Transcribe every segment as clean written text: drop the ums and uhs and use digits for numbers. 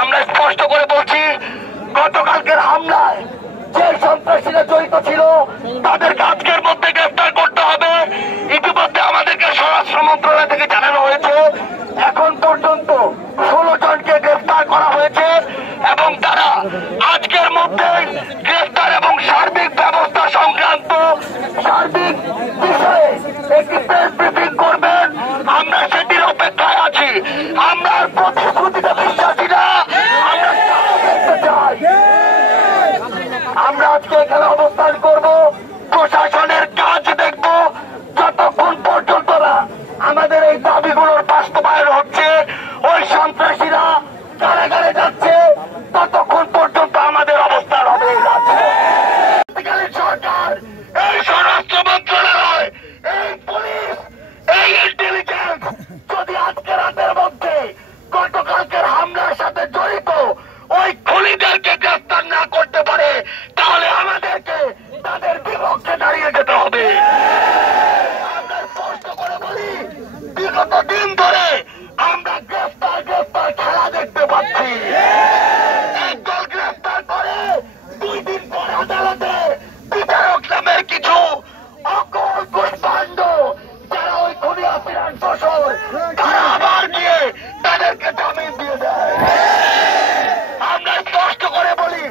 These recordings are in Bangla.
আমরা স্পষ্ট করে বলছি, গতকালকের হামলায় যে সন্ত্রাসীরা জড়িত ছিল তাদেরকে আজকের মধ্যে গ্রেফতার করতে হবে। ইতিমধ্যে আমাদেরকে স্বরাষ্ট্র মন্ত্রণালয় থেকে জানানো হয়েছে এখন পর্যন্ত 16 জনকে গ্রেফতার করা হয়েছে এবং তারা আজকের মধ্যে গ্রেফতার এবং সার্বিক ব্যবস্থা সংক্রান্ত সার্বিক বিষয়ে একটি প্রেস ব্রিফিং করবেন। আমরা সেটির অপেক্ষায় আছি। আমরা প্রতিশ্রুতিতে বিশ্বাসী না, আমরা দেখতে চাই। আমরা আজকে এখানে অবস্থান করব, প্রশাসনের কাজ দেখব যতক্ষণ পর্যন্ত না আমাদের এই দাবিগুলোর বাস্তবায়ন হচ্ছে, ওই সন্ত্রাসীরা কারাগারে যাচ্ছে, ততক্ষণ পর্যন্ত আমাদের অবস্থান হবে। সরকার, এই স্বরাষ্ট্র মন্ত্রণালয়, এই পুলিশ, এই ইন্টেলিজেন্স যদি আজকে রাতের মধ্যে গতকালকের হামলার সাথে জড়িত ওই খুনিদেরকে গ্রেফতার না করতে পারে, তাহলে আমাদেরকে তাদের বিপক্ষে দাঁড়িয়ে যেতে হবে। আমরা স্পষ্ট করে বলি, বিগত দিন ধরে আমরা গ্রেফতার খেলা দেখতে পাচ্ছি। একদল গ্রেফতার করে 2 দিন পর আদালতে বিচারক নামের কিছু অকল দুষ্পাণ্ড যারা ওই খুনি আফিরান ফসল তারা আবার গিয়ে তাদেরকে জামিন দিয়ে দেয়। আমরা স্পষ্ট করে বলি,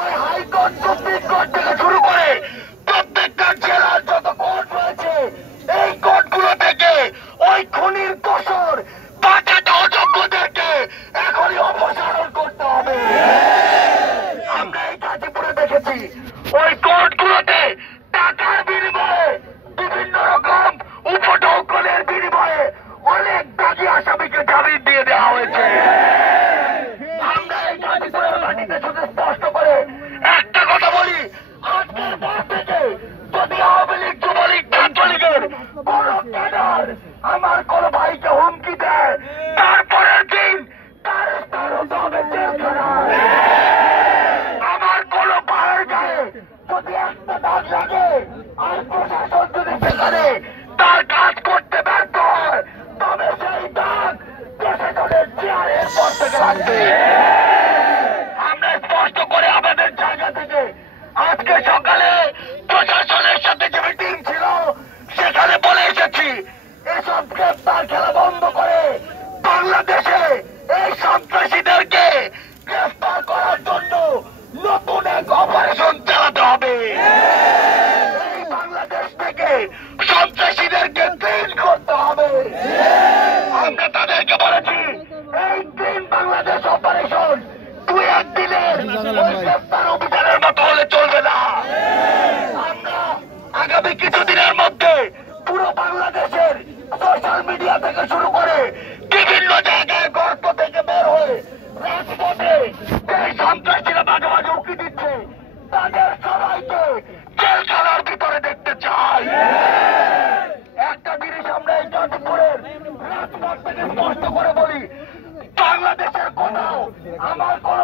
ওই হাইকোর্ট, সুপ্রিম কোর্ট থেকে শুরু করে প্রত্যেকটা জেলার যত কোর্ট রয়েছে, এই কোর্টগুলো থেকে ওই খুনির দোষর বাঁচাটা অযোগ্যদেরকে এখনই অপসারণ করতে হবে। আমরা এই গাজীপুরে দেখেছি, ওই কোর্টগুলোতে টাকার বিনিময়ে, বিভিন্ন রকম উপঢৌকনের বিনিময়ে অনেক দাগি আসামিকে জামিন দিয়ে দেওয়া হয়েছে। আমরা এই গাজীপুরের মাটিতে শুধু স্পষ্ট করে একটা কথা বলি, আজকের পর থেকে যদি আওয়ামী লীগ, যুবলীগ, ছাত্রলীগের কোন ক্যাডার আমার কোন ভাইকে হুমকি দেয়, তারপরের দিন তার স্থান হতে হবে জেলখানায়। আমার কোন ভাইয়ের গায়ে যদি একটা দাগ লাগে আর প্রশাসন যদি সেখানে তার কাজ করতে ব্যর্থ হয়, তবে সেই দাগ প্রশাসনের চেয়ারের পর থেকে রাখবে। আমরা স্পষ্ট করে আমাদের জায়গা থেকে আজকে সকালে প্রশাসনের সাথে যে মিটিং ছিল সেখানে বলে এসেছি, এসব গ্রেফতার খেলা বন্ধ করে বাংলাদেশে এই সন্ত্রাসীদেরকে গ্রেফতার করার জন্য নতুন এক অপারেশন চালাতে হবে। এই বাংলাদেশ থেকে সন্ত্রাসীদেরকে ক্লিন করতে হবে। আমরা তাদেরকে বলেছি, এই ক্লিন বাংলাদেশ অপারেশন 2-1 দিনের গ্রেফতার অভিযানের মতো হলে চলবে না। আমরা আগামী কিছুদিনের মধ্যে পুরো বাংলাদেশের সোশ্যাল মিডিয়া থেকে শুরু করে বিভিন্ন জায়গায় গর্ত থেকে বের হয়ে রাজপথে এই সন্ত্রাসীরা মাঝে মাঝে উঁকি দিচ্ছে, তাদের সবাইকে জেলখানার ভিতরে দেখতে চাই। একটা জিনিস আমরা এই গাজীপুরের রাজপথ থেকে স্পষ্ট করে বলি, বাংলাদেশের কোথাও আমার কোন